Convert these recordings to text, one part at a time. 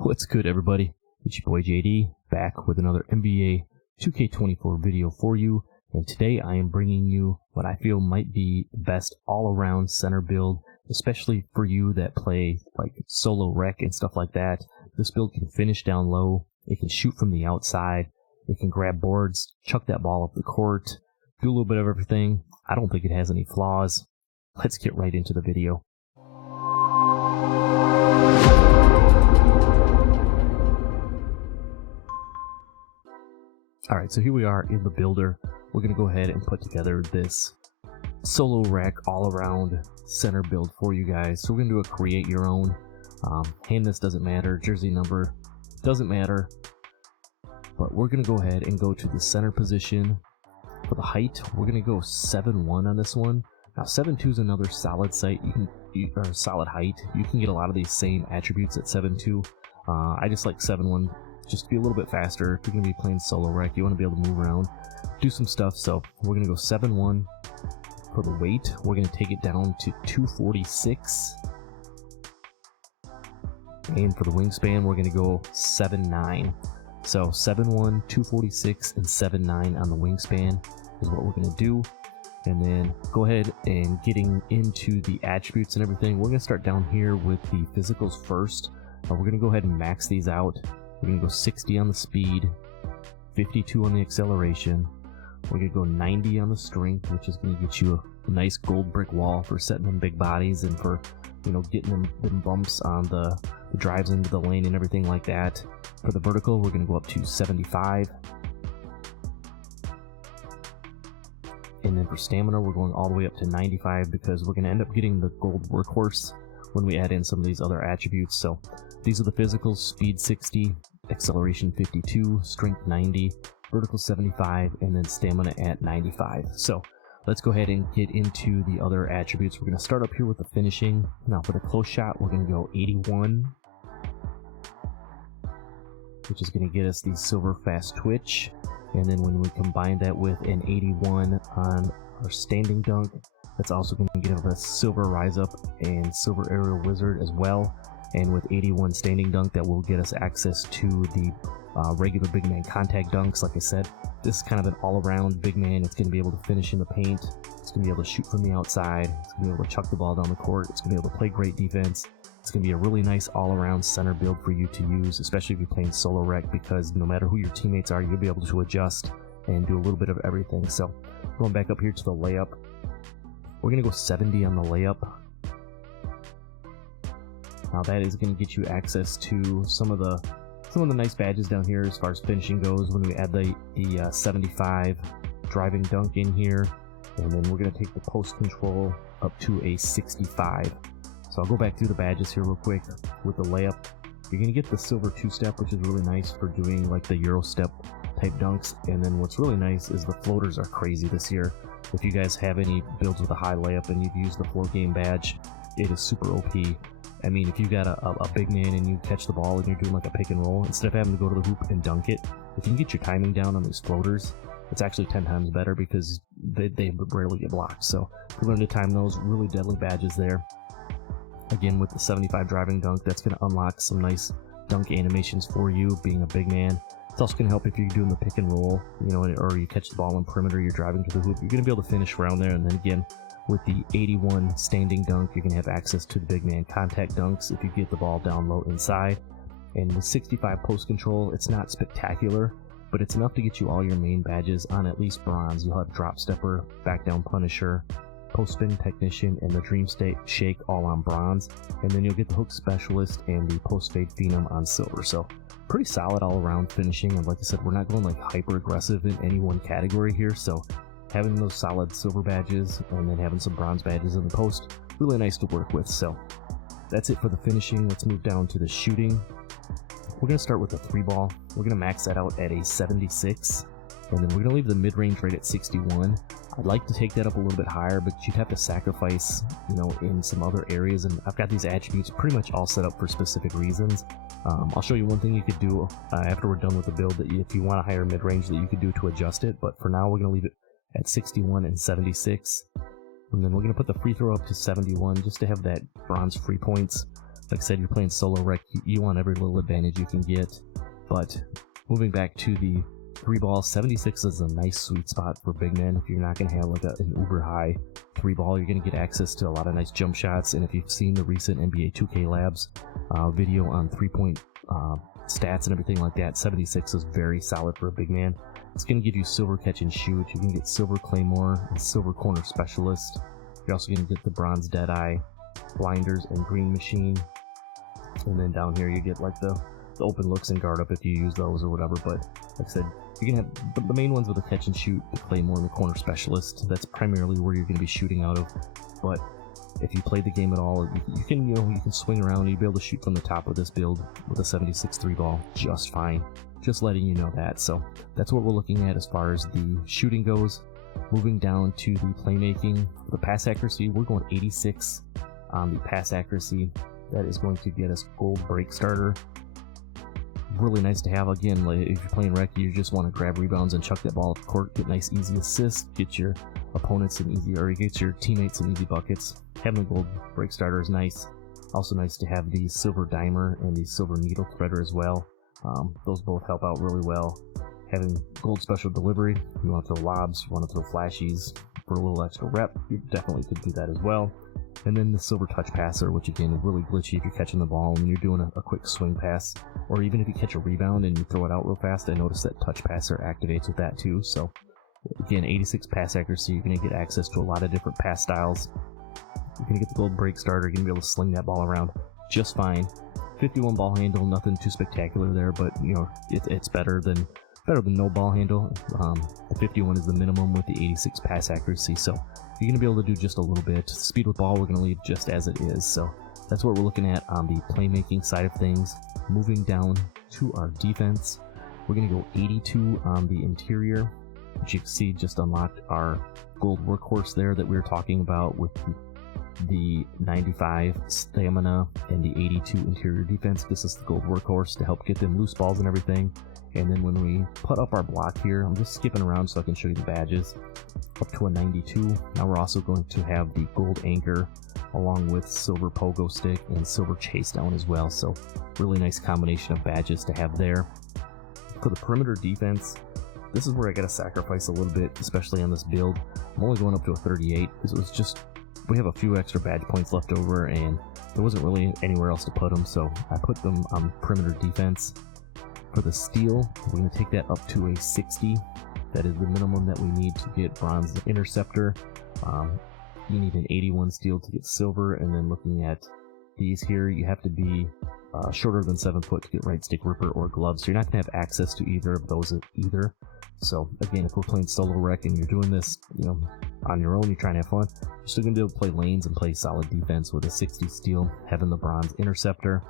What's good, everybody? It's your boy JD, back with another NBA 2K24 video for you, and today I am bringing you what I feel might be the best all-around center build, especially for you that play like solo rec and stuff like that. This build can finish down low, it can shoot from the outside, it can grab boards, chuck that ball up the court, do a little bit of everything. I don't think it has any flaws. Let's get right into the video. Alright, so here we are in the builder. We're going to go ahead and put together this solo rack all-around center build for you guys. So we're going to do a create your own. Handness doesn't matter, jersey number doesn't matter. But we're going to go ahead and go to the center position. For the height, we're going to go 7'1" on this one. Now 7'2" is another solid height. Solid height. You can get a lot of these same attributes at 7'2". I just like 7'1". Just to be a little bit faster. If you're going to be playing solo rec, you want to be able to move around, do some stuff. So we're going to go 7'1". For the weight, we're going to take it down to 246. And for the wingspan, we're going to go 7'9". So 7'1", 246, and 7'9" on the wingspan is what we're going to do. And then go ahead and getting into the attributes and everything. We're going to start down here with the physicals first. We're going to go ahead and max these out. We're going to go 60 on the speed, 52 on the acceleration. We're going to go 90 on the strength, which is going to get you a nice gold brick wall for setting them big bodies and for, you know, getting them bumps on the drives into the lane and everything like that. For the vertical, we're going to go up to 75. And then for stamina, we're going all the way up to 95 because we're going to end up getting the gold workhorse when we add in some of these other attributes. So these are the physicals: speed 60, acceleration 52, strength 90, vertical 75, and then stamina at 95. So let's go ahead and get into the other attributes. We're going to start up here with the finishing. Now for the close shot, we're going to go 81, which is going to get us the silver fast twitch. And then when we combine that with an 81 on our standing dunk, that's also going to give us silver rise up and silver aerial wizard as well. And with 81 standing dunk, that will get us access to the regular big man contact dunks. Like I said, this is kind of an all-around big man. It's going to be able to finish in the paint. It's going to be able to shoot from the outside. It's going to be able to chuck the ball down the court. It's going to be able to play great defense. It's going to be a really nice all-around center build for you to use, especially if you're playing solo rec, because no matter who your teammates are, you'll be able to adjust and do a little bit of everything. So going back up here to the layup, we're going to go 70 on the layup. Now that is going to get you access to some of the nice badges down here as far as finishing goes when we add the 75 driving dunk in here. And then we're going to take the post control up to a 65. So I'll go back through the badges here real quick. With the layup, you're going to get the silver two-step, which is really nice for doing like the Euro step type dunks. And then what's really nice is the floaters are crazy this year. If you guys have any builds with a high layup and you've used the 4-game badge, it is super OP. I mean, if you got a big man and you catch the ball and you're doing like a pick and roll, instead of having to go to the hoop and dunk it, if you can get your timing down on these floaters, it's actually 10 times better because they rarely get blocked. So if you're going to time those, really deadly badges there. Again, with the 75 driving dunk, that's going to unlock some nice dunk animations for you, being a big man. It's also going to help if you're doing the pick and roll, you know, or you catch the ball in perimeter, you're driving to the hoop. You're going to be able to finish around there. And then again, with the 81 standing dunk, you're going to have access to the big man contact dunks if you get the ball down low inside. And with 65 post control, it's not spectacular, but it's enough to get you all your main badges on at least bronze. You'll have drop stepper, back down punisher, post spin technician, and the dream state shake all on bronze. And then you'll get the hook specialist and the post fade phenom on silver. So pretty solid all around finishing. And like I said, we're not going like hyper aggressive in any one category here. So having those solid silver badges and then having some bronze badges in the post, really nice to work with. So that's it for the finishing. Let's move down to the shooting. We're going to start with a 3-ball. We're going to max that out at a 76. And then we're going to leave the mid-range right at 61. I'd like to take that up a little bit higher, but you'd have to sacrifice, you know, in some other areas. And I've got these attributes pretty much all set up for specific reasons. I'll show you one thing you could do after we're done with the build, that if you want a higher mid-range, that you could do to adjust it. But for now, we're going to leave it at 61 and 76. And then we're going to put the free throw up to 71 just to have that bronze free points. Like I said, you're playing solo rec, you want every little advantage you can get. But moving back to the 3-ball, 76 is a nice sweet spot for big men. If you're not going to have like an uber high 3-ball, you're going to get access to a lot of nice jump shots. And if you've seen the recent NBA 2K Labs video on 3-point stats and everything like that, 76 is very solid for a big man. It's going to give you silver catch and shoot. You can get silver claymore and silver corner specialist. You're also going to get the bronze deadeye, blinders, and green machine. And then down here you get like the open looks and guard up if you use those or whatever. But like I said, you're going to have the main ones with the catch and shoot, the claymore, and the corner specialist. That's primarily where you're going to be shooting out of. But if you play the game at all, you can swing around and you'll be able to shoot from the top of this build with a 76 3-ball just fine. Just letting you know that. So that's what we're looking at as far as the shooting goes. Moving down to the playmaking, the pass accuracy, we're going 86 on the pass accuracy. That is going to get us gold break starter. Really nice to have. Again, like if you're playing rec, you just want to grab rebounds and chuck that ball up the court, get nice easy assists, get your opponents some easy, or get your teammates some easy buckets. Having the gold break starter is nice. Also nice to have the silver dimer and the silver needle threader as well. Those both help out really well. Having gold special delivery, you want to throw lobs, you want to throw flashies for a little extra rep, you definitely could do that as well. And then the silver touch passer, which again is really glitchy if you're catching the ball and you're doing a quick swing pass, or even if you catch a rebound and you throw it out real fast. I noticed that touch passer activates with that too. So again, 86 pass accuracy, you're going to get access to a lot of different pass styles. You're going to get the gold break starter, you're going to be able to sling that ball around just fine. 51 ball handle, nothing too spectacular there, but you know it's better than no ball handle. The 51 is the minimum with the 86 pass accuracy, so you're going to be able to do just a little bit. Speed with ball, we're going to leave just as it is. So that's what we're looking at on the playmaking side of things. Moving down to our defense, we're going to go 82 on the interior, which you can see just unlocked our gold workhorse there that we were talking about with the 95 stamina and the 82 interior defense. This is the gold workhorse to help get them loose balls and everything. And then when we put up our block here, I'm just skipping around so I can show you the badges, up to a 92. Now we're also going to have the gold anchor along with silver pogo stick and silver chase down as well. So really nice combination of badges to have there. For the perimeter defense, this is where I got to sacrifice a little bit, especially on this build. I'm only going up to a 38 because it was just, we have a few extra badge points left over and there wasn't really anywhere else to put them, so I put them on perimeter defense. For the steel, we're going to take that up to a 60. That is the minimum that we need to get bronze interceptor. You need an 81 steel to get silver, and then looking at these here, you have to be shorter than 7 foot to get right stick ripper or gloves, so you're not going to have access to either of those either. So again, if we're playing solo rec and you're doing this, on your own, you're trying to have fun, you're still going to be able to play lanes and play solid defense with a 60 steel, having the bronze interceptor.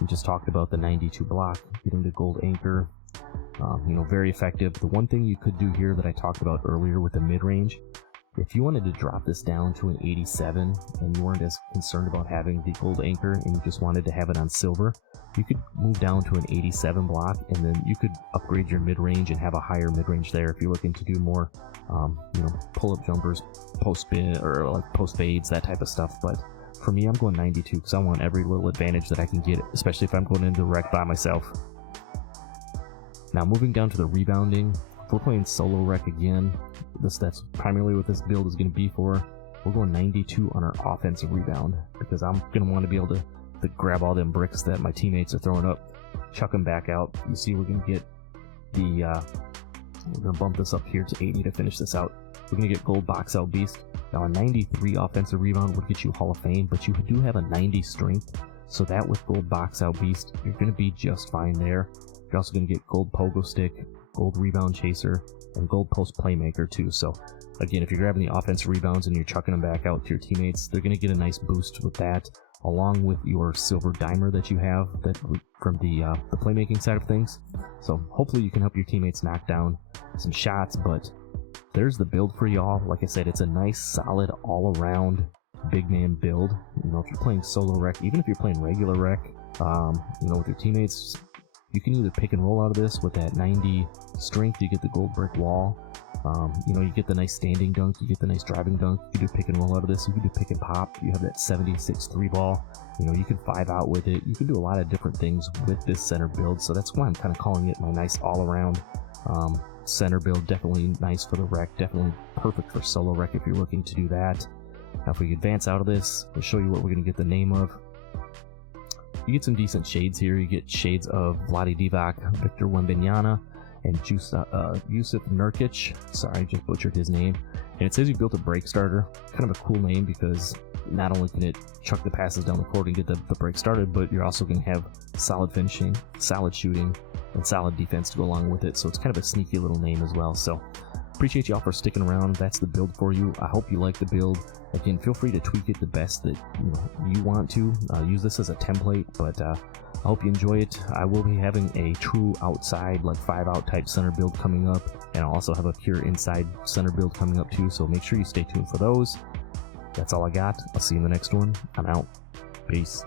We just talked about the 92 block, getting the gold anchor, very effective. The one thing you could do here that I talked about earlier with the mid-range, if you wanted to drop this down to an 87 and you weren't as concerned about having the gold anchor and you just wanted to have it on silver, you could move down to an 87 block and then you could upgrade your mid-range and have a higher mid-range there if you're looking to do more, pull-up jumpers, post spin or like post fades, that type of stuff. But for me, I'm going 92 because I want every little advantage that I can get, especially if I'm going into rec by myself. Now moving down to the rebounding, if we're playing solo rec again, that's primarily what this build is going to be for. We're going 92 on our offensive rebound because I'm going to want to be able to grab all them bricks that my teammates are throwing up, chuck them back out. You see we're going to get the, we're going to bump this up here to 80 to finish this out. We're going to get gold box out beast. Now a 93 offensive rebound would get you Hall of Fame, but you do have a 90 strength, so that with gold box out beast, you're going to be just fine there. You're also going to get gold pogo stick, gold rebound chaser, and gold post playmaker too. So again, if you're grabbing the offensive rebounds and you're chucking them back out to your teammates, they're going to get a nice boost with that, along with your silver dimer that you have that from the playmaking side of things. So hopefully you can help your teammates knock down some shots. But there's the build for y'all. Like I said, it's a nice solid all-around big man build. If you're playing solo rec, even if you're playing regular rec, with your teammates, You can either pick and roll out of this with that 90 strength, you get the gold brick wall. You know, you get the nice standing dunk, you get the nice driving dunk. You can do pick and roll out of this. You can do pick and pop. You have that 76 3-ball. You know, you can 5 out with it. You can do a lot of different things with this center build. So that's why I'm kind of calling it my nice all-around center build. Definitely nice for the rec. Definitely perfect for solo rec if you're looking to do that. Now, if we advance out of this, I'll show you what we're going to get the name of. You get some decent shades here. You get shades of Vlade Divac, Victor Wembanyama, and Yusuf Nurkic. Sorry, I just butchered his name. And it says you built a break starter. Kind of a cool name because not only can it chuck the passes down the court and get the break started, but you're also going to have solid finishing, solid shooting, and solid defense to go along with it. So it's kind of a sneaky little name as well. So appreciate y'all for sticking around. That's the build for you. I hope you like the build. Again, feel free to tweak it the best that you want to. Use this as a template, but I hope you enjoy it. I will be having a true outside, like 5-out type center build coming up, and I'll also have a pure inside center build coming up too, so make sure you stay tuned for those. That's all I got. I'll see you in the next one. I'm out. Peace.